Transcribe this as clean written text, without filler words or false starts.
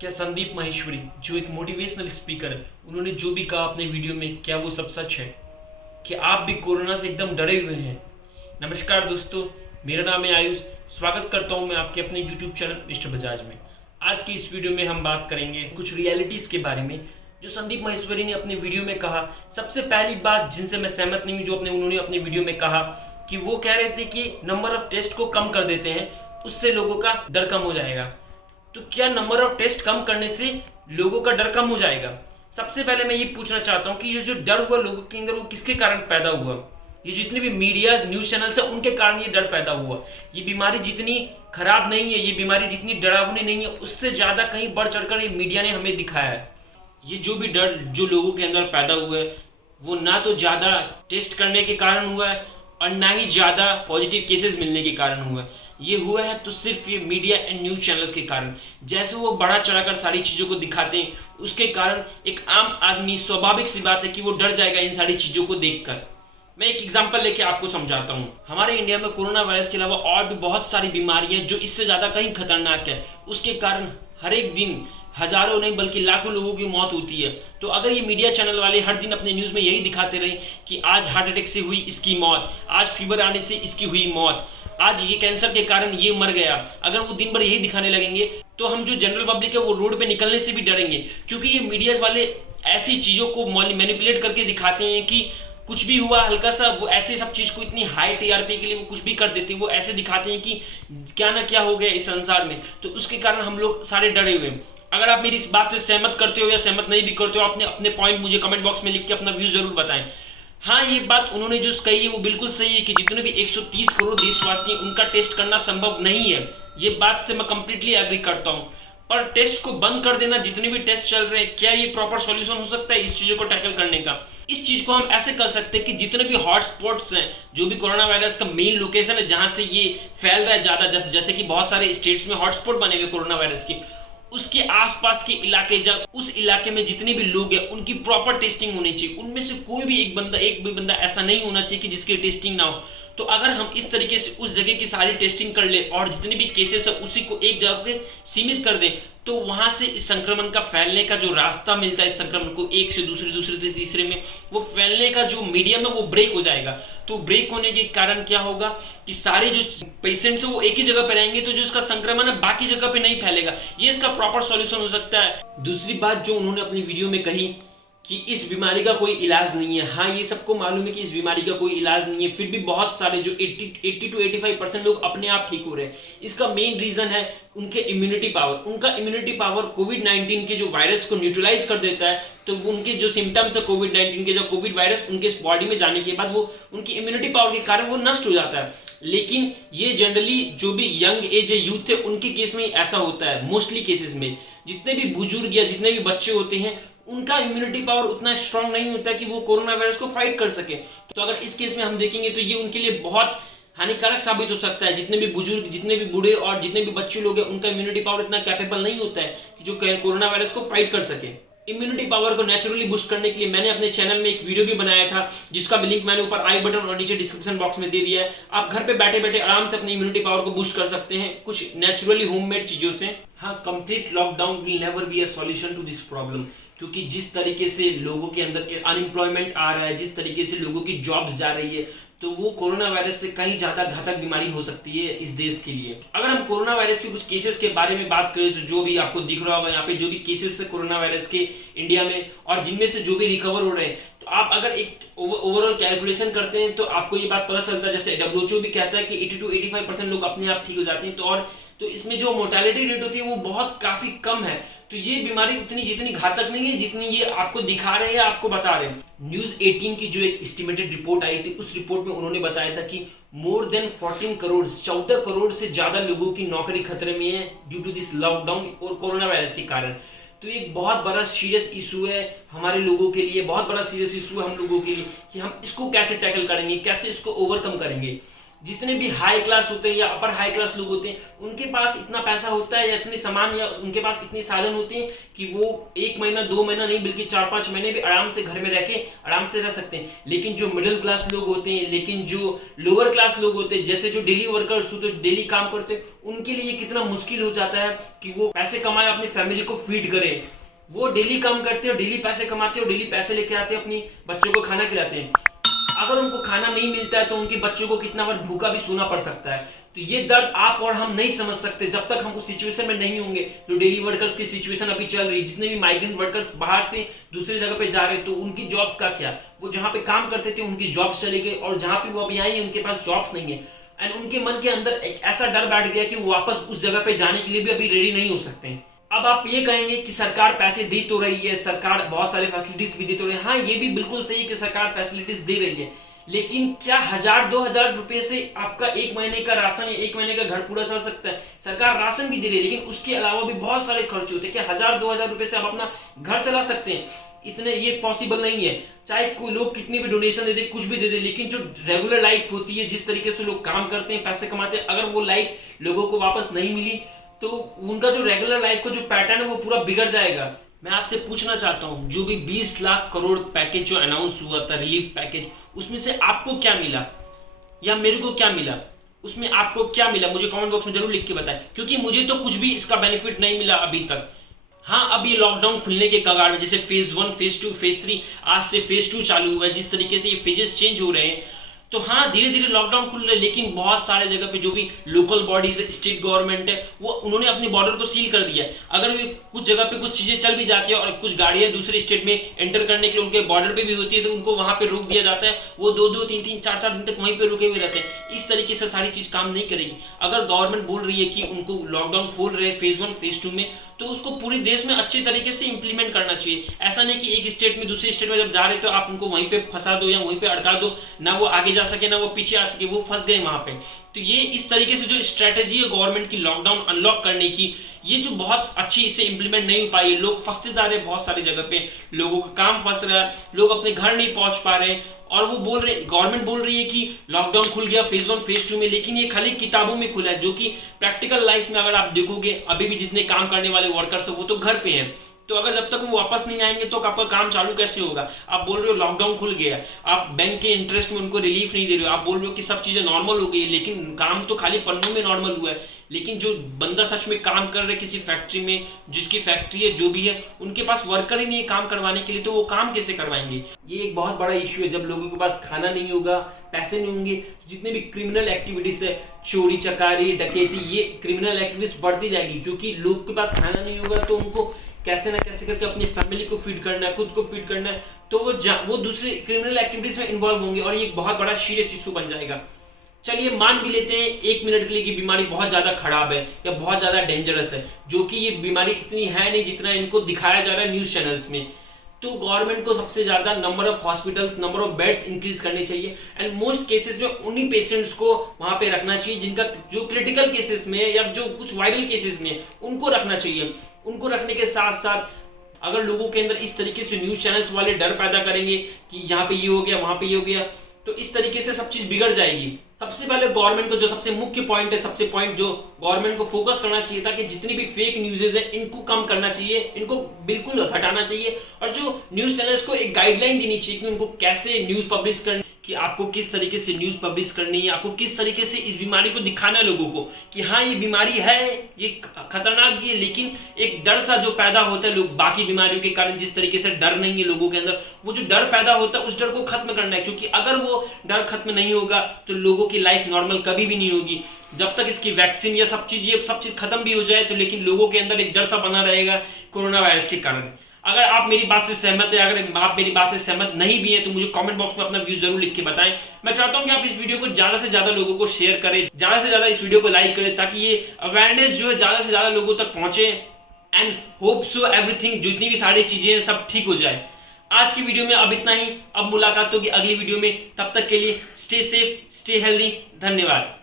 क्या संदीप माहेश्वरी जो एक मोटिवेशनल स्पीकर है, उन्होंने जो भी कहा अपने वीडियो में, क्या वो सब सच है? कि आप भी कोरोना से एकदम डरे हुए हैं? नमस्कार दोस्तों, मेरा नाम है आयुष। स्वागत करता हूं मैं आपके अपने यूट्यूब चैनल मिस्टर बजाज में। आज की इस वीडियो में हम बात करेंगे कुछ रियलिटीज़ के बारे में जो संदीप माहेश्वरी ने अपने वीडियो में कहा। सबसे पहली बात जिनसे मैं सहमत नहीं हूँ, जो उन्होंने अपने वीडियो में कहा कि वो कह रहे थे कि नंबर ऑफ टेस्ट को कम कर देते हैं, उससे लोगों का डर कम हो जाएगा। तो क्या नंबर ऑफ टेस्ट कम करने से लोगों का डर कम हो जाएगा? सबसे पहले मैं ये पूछना चाहता हूँ कि ये जो डर हुआ लोगों के अंदर, वो किसके कारण पैदा हुआ? ये जितने भी मीडिया न्यूज चैनल्स है, उनके कारण ये डर पैदा हुआ। ये बीमारी जितनी खराब नहीं है, ये बीमारी जितनी डरावनी नहीं है, उससे ज़्यादा कहीं बढ़ चढ़कर ये मीडिया ने हमें दिखाया है। ये जो भी डर जो लोगों के अंदर पैदा हुआ है, वो ना तो ज़्यादा टेस्ट करने के कारण हुआ है और ना ही ज़्यादा पॉजिटिव केसेस मिलने के कारण हुआ है। ये हुआ है तो सिर्फ ये मीडिया एंड न्यूज चैनल्स के कारण। जैसे वो बढ़ा चढ़ाकर सारी चीज़ों को दिखाते हैं, उसके कारण एक आम आदमी, स्वाभाविक सी बात है कि वो डर जाएगा इन सारी चीज़ों को देखकर। मैं एक एग्जांपल लेके आपको समझाता हूँ। हमारे इंडिया में कोरोना वायरस के अलावा और भी बहुत सारी बीमारियां जो इससे ज़्यादा कहीं खतरनाक है, उसके कारण हर एक दिन हजारों नहीं बल्कि लाखों लोगों की मौत होती है। तो अगर ये मीडिया चैनल वाले हर दिन अपने न्यूज़ में यही दिखाते रहे कि आज हार्ट अटैक से हुई इसकी मौत, आज फीवर आने से इसकी हुई मौत, आज ये कैंसर के कारण ये मर गया, अगर वो दिन भर यही दिखाने लगेंगे तो हम जो जनरल पब्लिक है वो रोड पे निकलने से भी डरेंगे। क्योंकि ये मीडिया वाले ऐसी चीज़ों को मैनिपुलेट करके दिखाते हैं कि कुछ भी हुआ हल्का सा, वो ऐसे सब चीज़ को इतनी हाई टीआरपी के लिए वो कुछ भी कर देते हैं। वो ऐसे दिखाते हैं कि क्या ना क्या हो गया इस संसार में, तो उसके कारण हम लोग सारे डरे हुए हैं। अगर आप मेरी इस बात से सहमत करते हो या सहमत नहीं भी करते हो, अपने अपने पॉइंट मुझे कमेंट बॉक्स में लिख के अपना व्यू जरूर बताएं। हाँ, ये बात उन्होंने जो कही है वो बिल्कुल सही है कि जितने भी 130 करोड़ देशवासी हैं, उनका टेस्ट करना संभव नहीं है। ये बात से मैं कंप्लीटली एग्री करता हूँ। पर टेस्ट को बंद कर देना, जितने भी टेस्ट चल रहे हैं, क्या ये प्रॉपर सॉल्यूशन हो सकता है इस चीज़ों को टैकल करने का? इस चीज़ को हम ऐसे कर सकते हैं कि जितने भी हॉटस्पॉट्स हैं, जो भी कोरोना वायरस का मेन लोकेशन है जहाँ से ये फैल रहा है ज़्यादा, जैसे कि बहुत सारे स्टेट्स में हॉटस्पॉट बने हुए कोरोना वायरस के, उसके आसपास के इलाके, जब उस इलाके में जितने भी लोग हैं उनकी प्रॉपर टेस्टिंग होनी चाहिए। उनमें से कोई भी एक भी बंदा ऐसा नहीं होना चाहिए कि जिसकी टेस्टिंग ना हो। तो अगर हम इस तरीके से उस जगह की सारी टेस्टिंग कर ले और जितने भी केसेस है उसी को एक जगह पे सीमित कर दें, तो वहां से इस संक्रमण का फैलने का जो रास्ता मिलता है, इस संक्रमण को एक से दूसरे, दूसरे से तीसरे में वो फैलने का जो मीडियम है वो ब्रेक हो जाएगा। तो ब्रेक होने के कारण क्या होगा कि सारे जो पेशेंट्स है वो एक ही जगह पे रहेंगे, तो जो इसका संक्रमण है बाकी जगह पे नहीं फैलेगा। ये इसका प्रॉपर सॉल्यूशन हो सकता है। दूसरी बात जो उन्होंने अपनी वीडियो में कही कि इस बीमारी का कोई इलाज नहीं है। हाँ, ये सबको मालूम है कि इस बीमारी का कोई इलाज नहीं है, फिर भी बहुत सारे जो 80 to 85% लोग अपने आप ठीक हो रहे हैं। इसका मेन रीजन है उनके इम्यूनिटी पावर। उनका इम्यूनिटी पावर कोविड-19 के जो वायरस को न्यूट्रलाइज कर देता है। तो वो उनके जो सिम्टम्स है कोविड-19 के, जब कोविड वायरस उनके बॉडी में जाने के बाद वो उनकी इम्यूनिटी पावर के कारण वो नष्ट हो जाता है। लेकिन ये जनरली जो भी यंग एज है, यूथ है, उनके केस में ऐसा होता है। मोस्टली केसेस में जितने भी बुजुर्ग या जितने भी बच्चे होते हैं, उनका इम्यूनिटी पावर उतना स्ट्रांग नहीं होता कि वो कोरोना वायरस को फाइट कर सके। तो अगर इस केस में हम देखेंगे तो ये उनके लिए बहुत हानिकारक साबित हो सकता है। जितने भी बुजुर्ग, जितने भी बूढ़े और जितने भी बच्चे लोग हैं, उनका इम्यूनिटी पावर इतना कैपेबल नहीं होता है कि जो कोरोना वायरस को फाइट कर सके। इम्यूनिटी पावर को नेचुरली बूस्ट करने के लिए मैंने अपने चैनल में एक वीडियो भी बनाया था, जिसका भी लिंक मैंने ऊपर आई बटन और नीचे डिस्क्रिप्शन बॉक्स में दे दिया है। आप घर पे बैठे बैठे आराम से अपनी इम्यूनिटी पावर को बूस्ट कर सकते हैं कुछ नेचुरली होममेड चीजों से। हाँ, complete lockdown will never be a solution to this problem, क्योंकि जिस तरीके से लोगों के अंदर अनएम्प्लॉयमेंट आ रहा है, जिस तरीके से लोगों की जॉब्स जा रही है, तो वो कोरोना वायरस से कहीं ज़्यादा घातक बीमारी हो सकती है इस देश के लिए। अगर हम कोरोना वायरस के कुछ केसेस के बारे में बात करें, तो जो भी आपको दिख रहा होगा यहाँ पे, जो भी केसेस है कोरोना वायरस के इंडिया में, और जिनमें से जो भी रिकवर हो रहे हैं, तो आप अगर एक ओवरऑल कैलकुलेशन करते हैं तो आपको ये बात पता चलता है, जैसे WHO भी कहता है कि 80 to 85% लोग अपने आप ठीक हो जाते हैं। तो इसमें जो मोर्टेलिटी रेट होती है वो बहुत काफ़ी कम है। तो ये बीमारी उतनी जितनी घातक नहीं है जितनी ये आपको दिखा रहे हैं, आपको बता रहे हैं। न्यूज़ 18 की जो एक एस्टिमेटेड रिपोर्ट आई थी, उस रिपोर्ट में उन्होंने बताया था कि मोर देन 14 करोड़ से ज़्यादा लोगों की नौकरी खतरे में है ड्यू टू दिस लॉकडाउन और कोरोना वायरस के कारण। तो एक बहुत बड़ा सीरियस इशू है हमारे लोगों के लिए, बहुत बड़ा सीरियस इशू है हम लोगों के लिए कि हम इसको कैसे टैकल करेंगे, कैसे इसको ओवरकम करेंगे। जितने भी हाई क्लास होते हैं या अपर हाई क्लास लोग होते हैं, उनके पास इतना पैसा होता है या इतने सामान या उनके पास इतनी साधन होते हैं कि वो 1 महीना 2 महीना नहीं बल्कि 4-5 महीने भी आराम से घर में रह के आराम से रह सकते हैं। लेकिन जो मिडिल क्लास लोग होते हैं, लेकिन जो लोअर क्लास लोग होते हैं, जैसे जो डेली वर्कर्स होते हैं, डेली काम करते हैं, उनके लिए कितना मुश्किल हो जाता है कि वो पैसे कमाए, अपनी फैमिली को फीड करे। वो डेली काम करते हैं, डेली पैसे कमाते हैं और डेली पैसे लेके आते हैं, अपनी बच्चों को खाना खिलाते हैं। अगर उनको खाना नहीं मिलता है तो उनके बच्चों को कितना बार भूखा भी सोना पड़ सकता है। तो ये दर्द आप और हम नहीं समझ सकते जब तक हम उस सिचुएशन में नहीं होंगे जो डेली वर्कर्स की सिचुएशन अभी चल रही है। जितने भी माइग्रेंट वर्कर्स बाहर से दूसरी जगह पे जा रहे हैं, तो उनकी जॉब्स का क्या, वो जहां पे काम करते थे उनकी जॉब्स चली गई और जहां पे वो अभी आई है उनके पास जॉब्स नहीं है। एंड उनके मन के अंदर एक ऐसा डर बैठ गया कि वो वापस उस जगह पे जाने के लिए भी अभी रेडी नहीं हो सकते हैं। अब आप ये कहेंगे कि सरकार पैसे दे तो रही है, सरकार बहुत सारे फैसिलिटीज भी दे तो रही है। हाँ, ये भी बिल्कुल सही है कि सरकार फैसिलिटीज दे रही है, लेकिन क्या 1000-2000 रुपए से आपका 1 महीने का राशन या 1 महीने का घर पूरा चल सकता है? सरकार राशन भी दे रही है, लेकिन उसके अलावा भी बहुत सारे खर्च होते हैं। क्या 1000-2000 रुपए से आप अपना घर चला सकते हैं? इतने ये पॉसिबल नहीं है। चाहे कोई लोग कितनी भी डोनेशन दे दे, कुछ भी दे दे, लेकिन जो रेगुलर लाइफ होती है, जिस तरीके से लोग काम करते हैं, पैसे कमाते हैं, अगर वो लाइफ लोगों को वापस नहीं मिली तो उनका जो रेगुलर लाइफ का जो पैटर्न है वो पूरा बिगड़ जाएगा। मैं आपसे पूछना चाहता हूं, जो भी 20 लाख करोड़ पैकेज जो अनाउंस हुआ था, रिलीफ पैकेज, उसमें से आपको क्या मिला या मेरे को क्या मिला? उसमें आपको क्या मिला? मुझे कमेंट बॉक्स में जरूर लिख के बताएं, क्योंकि मुझे तो कुछ भी इसका बेनिफिट नहीं मिला अभी तक। हाँ, अब ये लॉकडाउन खुलने के कगार में, जैसे फेज 1, फेज 2, फेज 3, आज से फेज 2 चालू हुआ है, जिस तरीके से ये फेजेस चेंज हो रहे हैं, तो हाँ धीरे धीरे लॉकडाउन खुल रहा है। लेकिन बहुत सारे जगह पे जो भी लोकल बॉडीज है, स्टेट गवर्नमेंट है, वो उन्होंने अपने बॉर्डर को सील कर दिया है। अगर भी कुछ जगह पे कुछ चीजें चल भी जाती है और कुछ गाड़ियां दूसरे स्टेट में एंटर करने के लिए उनके बॉर्डर पे भी होती है, तो उनको वहां पे रोक दिया जाता है। वो 2-2, 3-3, 4-4 दिन तक वहीं पे रुके हुए रहते हैं। इस तरीके से सारी चीज काम नहीं करेगी। अगर गवर्नमेंट बोल रही है कि उनको लॉकडाउन खोल रहे हैं फेज 1, फेज 2 में, तो उसको पूरे देश में अच्छे तरीके से इंप्लीमेंट करना चाहिए। ऐसा नहीं कि एक स्टेट में दूसरे स्टेट में जब जा रहे तो आप उनको वहीं पे फंसा दो या वहीं पे अड़का दो, ना वो आगे जा सके ना वो पीछे आ सके, वो फंस गए वहां पे। तो ये इस तरीके से जो स्ट्रेटेजी है गवर्नमेंट की लॉकडाउन अनलॉक करने की, ये जो बहुत अच्छी इसे इंप्लीमेंट नहीं हो पाई है। लोग फंसते जा रहे हैं बहुत सारी जगह पे, लोगों का काम फंस रहा है, लोग अपने घर नहीं पहुंच पा रहे हैं। और वो बोल रहे, गवर्नमेंट बोल रही है कि लॉकडाउन खुल गया फेज 1, फेज 2 में, लेकिन ये खाली किताबों में खुला है, जो कि प्रैक्टिकल लाइफ में अगर आप देखोगे अभी भी जितने काम करने वाले वर्कर्स है वो तो घर पे हैं। तो अगर जब तक वो वापस नहीं आएंगे तो आपका काम चालू कैसे होगा? आप बोल रहे हो लॉकडाउन खुल गया, आप बैंक के इंटरेस्ट में उनको रिलीफ नहीं दे रहे हो, आप बोल रहे हो कि सब चीजें नॉर्मल हो गई, लेकिन काम तो खाली पन्नों में नॉर्मल हुआ है। लेकिन जो बंदा सच में काम कर रहे किसी फैक्ट्री में, जिसकी फैक्ट्री है जो भी है, उनके पास वर्कर ही नहीं है काम करवाने के लिए, तो वो काम कैसे करवाएंगे? ये एक बहुत बड़ा इश्यू है। जब लोगों के पास खाना नहीं होगा, पैसे नहीं होंगे, तो जितने भी क्रिमिनल एक्टिविटीज है, चोरी चकारी डकैती, ये क्रिमिनल एक्टिविटीज बढ़ती जाएगी, क्योंकि लोग के पास खाना नहीं होगा तो उनको कैसे ना कैसे करके अपनी फैमिली को फीड करना है, खुद को फीड करना है, तो वो दूसरे क्रिमिनल एक्टिविटीज में इन्वॉल्व होंगे और ये बहुत बड़ा सीरियस इशू बन जाएगा। चलिए मान भी लेते हैं 1 मिनट के लिए कि बीमारी बहुत ज्यादा खराब है या बहुत ज्यादा डेंजरस है, जो कि ये बीमारी इतनी है नहीं जितना इनको दिखाया जा रहा है न्यूज चैनल्स में। तो गवर्नमेंट को सबसे ज्यादा number of hospitals, number of beds increase करने चाहिए एंड मोस्ट केसेस में उन्हीं पेशेंट्स को वहां पे रखना चाहिए जिनका जो क्रिटिकल केसेस में या जो कुछ वायरल केसेस में, उनको रखना चाहिए। उनको रखने के साथ साथ अगर लोगों के अंदर इस तरीके से न्यूज चैनल्स वाले डर पैदा करेंगे कि यहाँ पे ये हो गया, वहां पे ये हो गया, तो इस तरीके से सब चीज बिगड़ जाएगी। सबसे पहले गवर्नमेंट को जो सबसे मुख्य पॉइंट है, सबसे पॉइंट जो गवर्नमेंट को फोकस करना चाहिए था कि जितनी भी फेक न्यूज़ेज है इनको कम करना चाहिए, इनको बिल्कुल हटाना चाहिए। और जो न्यूज चैनल्स को एक गाइडलाइन देनी चाहिए कि उनको कैसे न्यूज पब्लिश करनी, कि आपको किस तरीके से न्यूज पब्लिश करनी है, आपको किस तरीके से इस बीमारी को दिखाना है लोगों को कि हाँ ये बीमारी है, ये खतरनाक भी है, लेकिन एक डर सा जो पैदा होता है लोग बाकी बीमारियों के कारण, जिस तरीके से डर नहीं है लोगों के अंदर, वो जो डर पैदा होता है उस डर को खत्म करना है। क्योंकि अगर वो डर खत्म नहीं होगा तो लोगों की लाइफ नॉर्मल कभी भी नहीं होगी। जब तक इसकी वैक्सीन या ये सब चीज खत्म भी हो जाए तो लेकिन लोगों के अंदर एक डर सा बना रहेगा कोरोना वायरस के कारण। अगर आप मेरी बात से सहमत है, अगर आप मेरी बात से सहमत नहीं भी है, तो मुझे कमेंट बॉक्स में अपना व्यू जरूर लिख के बताएं। मैं चाहता हूं कि आप इस वीडियो को ज्यादा से ज्यादा लोगों को शेयर करें, ज्यादा से ज्यादा इस वीडियो को लाइक करें, ताकि ये अवेयरनेस जो है ज्यादा से ज्यादा लोगों तक पहुंचे एंड होप सो एवरीथिंग, जितनी भी सारी चीजें हैं सब ठीक हो जाए। आज की वीडियो में अब इतना ही, अब मुलाकात होगी अगली वीडियो में। तब तक के लिए स्टे सेफ, स्टे हेल्दी, धन्यवाद।